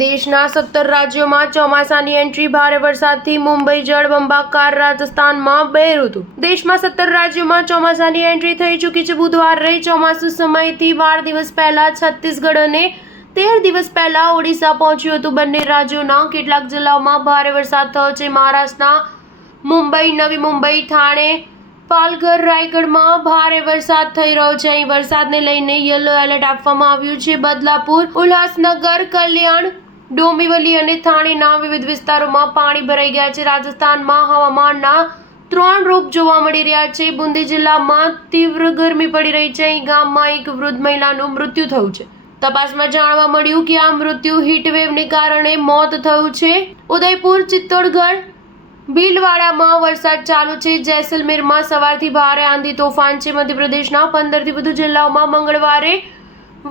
દેશના 17 રાજ્યોમાં ચોમાસાની એન્ટ્રી. ભારે વરસાદથી મુંબઈ જળબંબાકાર. રાજસ્થાનમાં બેઋતુ. દેશમાં 17 રાજ્યોમાં ચોમાસાની એન્ટ્રી થઈ ચૂકી છે. બુધવારે ચોમાસું સમયથી 12 દિવસ પહેલા છત્તીસગઢ અને 13 દિવસ પહેલા ઓડિશા પહોંચ્યું હતું. બંને રાજ્યોના કેટલાક જિલ્લાઓમાં ભારે વરસાદ થયો છે. મહારાષ્ટ્રના મુંબઈ, નવી મુંબઈ, થાણે, પાલઘર, રાયગઢમાં ભારે વરસાદ થઈ રહ્યો છે. અહીં વરસાદને લઈને યલો એલર્ટ આપવામાં આવ્યું છે. બદલાપુર, ઉલ્હાસનગર, કલ્યાણ, ડોંબિવલી અને થાણેના વિવિધ વિસ્તારોમાં પાણી ભરાઈ ગયા છે. રાજસ્થાનમાં હવામાનના 3 રૂપ જોવા મળી રહ્યા છે. બુંદી જિલ્લામાં તીવ્ર ગરમી પડી રહી છે. અહીં ગામમાં એક વૃદ્ધ મહિલાનું મૃત્યુ થયું છે. તપાસમાં જાણવા મળ્યું કે આ મૃત્યુ હીટવેવને કારણે મોત થયું છે. ઉદયપુર, ચિત્તોડગઢ, ભીલવાડામાં વરસાદ ચાલુ છે. જેસલમેરમાં સવારથી ભારે આંધી તોફાન છે. મધ્યપ્રદેશના 15થી વધુ જિલ્લાઓમાં મંગળવારે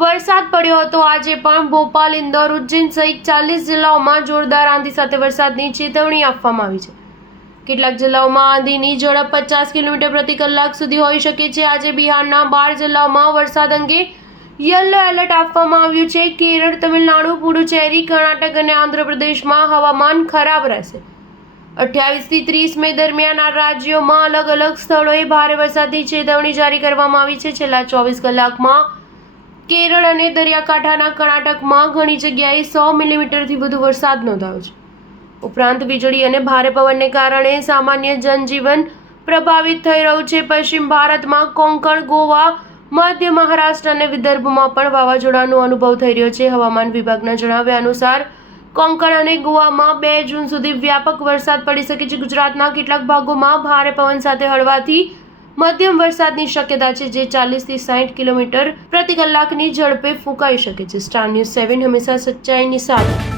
વરસાદ પડ્યો હતો. આજે પણ ભોપાલ, ઇન્દોર, ઉજ્જૈન સહિત 40 જિલ્લાઓમાં જોરદાર આંધી સાથે વરસાદની ચેતવણી આપવામાં આવી છે. કેટલાક જિલ્લાઓમાં આંધીની ઝડપ 50 કિલોમીટર પ્રતિ કલાક સુધી હોઈ શકે છે. આજે બિહારના 12 જિલ્લાઓમાં વરસાદ અંગે યલો એલર્ટ આપવામાં આવ્યું છે. કેરળ, તમિલનાડુ, પુડુચેરી, કર્ણાટક અને આંધ્રપ્રદેશમાં હવામાન ખરાબ રહેશે. 28 થી 30 મે દરમિયાન આ રાજ્યોમાં અલગ અલગ સ્થળોએ ભારે વરસાદની ચેતવણી જારી કરવામાં આવી છે. છેલ્લા 24 કલાકમાં કેરળ અને દરિયાકાંઠાના કર્ણાટકમાં ઘણી જગ્યાએ 100 મિલીમીટરથી વધુ વરસાદ નોંધાયો છે. ઉપરાંત વીજળી અને ભારે પવનને કારણે સામાન્ય જનજીવન પ્રભાવિત થઈ રહ્યું છે. પશ્ચિમ ભારતમાં કોંકણ, ગોવા, મધ્ય મહારાષ્ટ્ર અને વિદર્ભમાં પણ વાવાઝોડાનો અનુભવ થઈ રહ્યો છે. હવામાન વિભાગના જણાવ્યા અનુસાર કોંકણ અને ગોવામાં 2 જૂન સુધી વ્યાપક વરસાદ પડી શકે છે. ગુજરાતના કેટલાક ભાગોમાં ભારે પવન સાથે હળવાથી મધ્યમ વરસાદની શક્યતા છે, જે 40 થી 60 કિલોમીટર પ્રતિ કલાકની ઝડપે ફૂંકાઈ શકે છે. સ્ટાર ન્યૂઝ 7 હંમેશા સચ્ચાઈની સાથે.